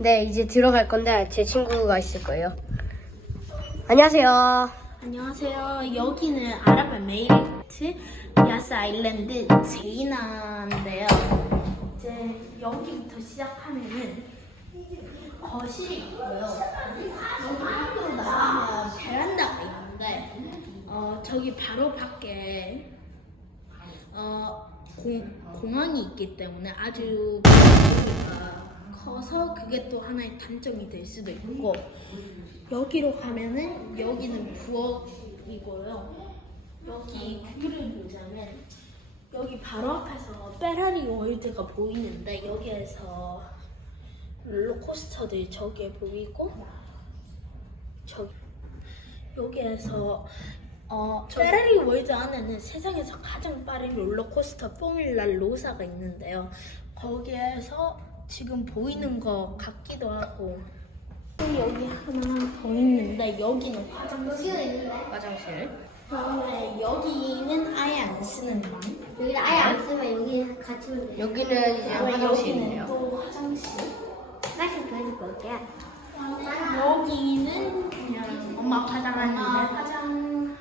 네, 이제 들어갈 건데 제 친구가 있을 거예요. 안녕하세요. 안녕하세요. 여기는 아랍에미레이트 야스 아일랜드 제이나인데요. 이제 여기부터 시작하면은 거실이 있고요. 여기 밖으로 나가면 베란다가 있는데 어, 저기 바로 밖에 어, 공, 공원이 있기 때문에 아주 커서 그게 또 하나의 단점이 될 수도 있고 여기로 가면은 여기는 부엌이고요. 여기 뷰를 보자면 여기 바로 앞에서 페라리 월드가 보이는데 여기에서 롤러코스터들이 저기에 보이고 저기 여기에서 어 페라리 월드 안에는 세상에서 가장 빠른 롤러코스터 포뮬라 로사가 있는데요. 거기에서 지금 보이는 것 같기도 하고 여기 하나 더 있는데 여기는 화장실. 화장실. 그다음에 여기는 아예 안 쓰는 방. 여기 아예 안 쓰면 여기 같이 오면. 여기는 이제 그다음에 여기는 화장실이네요. 또 화장실. 하나씩 보여줄 올게요. 여기는 그냥 엄마 화장하는 엄마 화장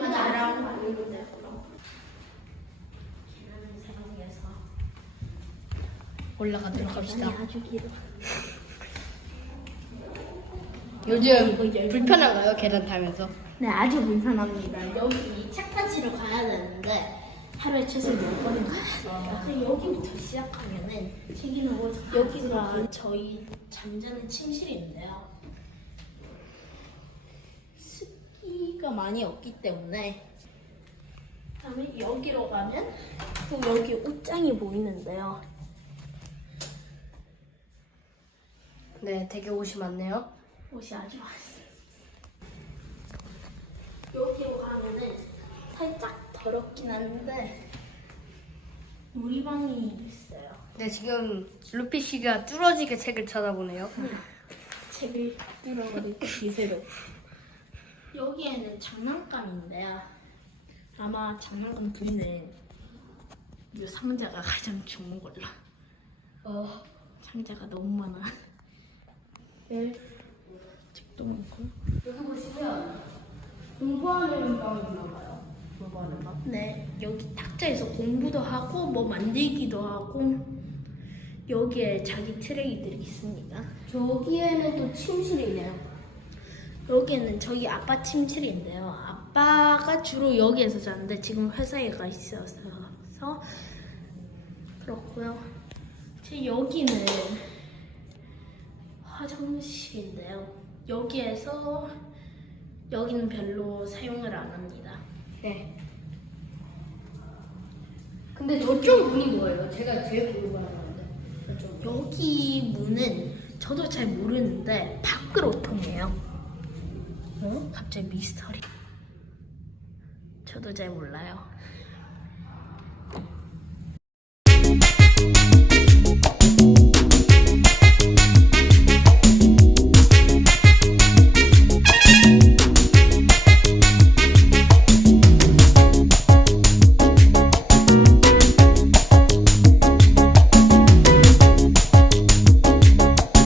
화장이랑 있는데 그럼 계란을 사용해서 올라가도록 합시다. 아주 길어. 요즘 불편한가요? 계단 타면서? 네, 아주 불편합니다. 여기 책까지로 가야 되는데 하루에 최소 10번은 가야. 그래서 여기부터 시작하면은 여기가 저희 잠자는 침실인데요. 습기가 많이 없기 때문에 그다음에 여기로 가면 또 여기 옷장이 보이는데요. 네, 되게 옷이 많네요. 옷이 아주 많습니다. 여기로 가면은 살짝 더럽긴 한데 놀이방이 있어요. 네, 지금 루피 씨가 뚫어지게 책을 쳐다보네요. 책을 뚫어버리고 기세로. 여기에는 장난감인데요. 아마 장난감 부리는 이 상자가 가장 좋은 걸로. 어, 상자가 너무 많아. 네. 책도 많고. 여기 보시면 공부하는 방이 있나 봐요. 공부하는 방. 네, 여기 탁자에서 공부도 하고 뭐 만들기도 하고 여기에 자기 트레이들이 있습니다. 저기에는 또 침실이 있네요. 여기는 저희 아빠 침실인데요. 아빠가 주로 여기에서 자는데 지금 회사에 가 있어서 그렇고요. 제 여기는 화장실인데요. 여기에서 여기는 별로 사용을 안 합니다. 네. 근데 저쪽 문이 뭐예요? 제가 제일 궁금한데. 저쪽. 여기 문은 저도 잘 모르는데 밖으로 통해요. 어? 갑자기 미스터리. 저도 잘 몰라요.